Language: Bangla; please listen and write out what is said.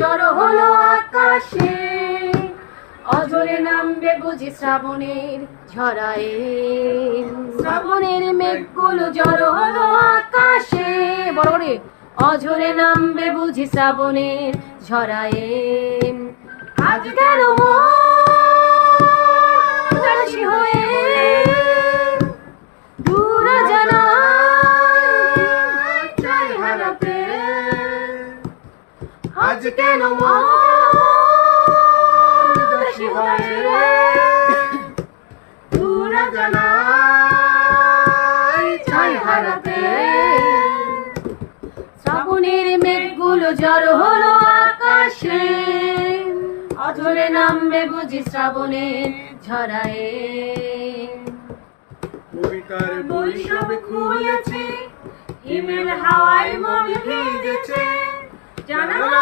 জড়ো হলো আকাশে, অঝরে নামবে বুঝি শ্রাবণের ঝরায়। শ্রাবণের মেঘগুলো জড়ো হলো আকাশে, বড় করে অঝরে নামবে বুঝি শ্রাবণের ঝরায়। আজ কেন উদাসী হয়ে দূর জানায় চাই হারাতে। আজ কেন উদাসী হয়ে দূর জানায় চাই হারাতে। শ্রাবণের মেঘগুলো জড়ো হলো আকাশে, অঝরে নামবে বুঝি শ্রাবণের ঝরায়। কবিতার বই সব খুলেছে, ইমেল হাওয়ায় মন ভিজেছে, জানালা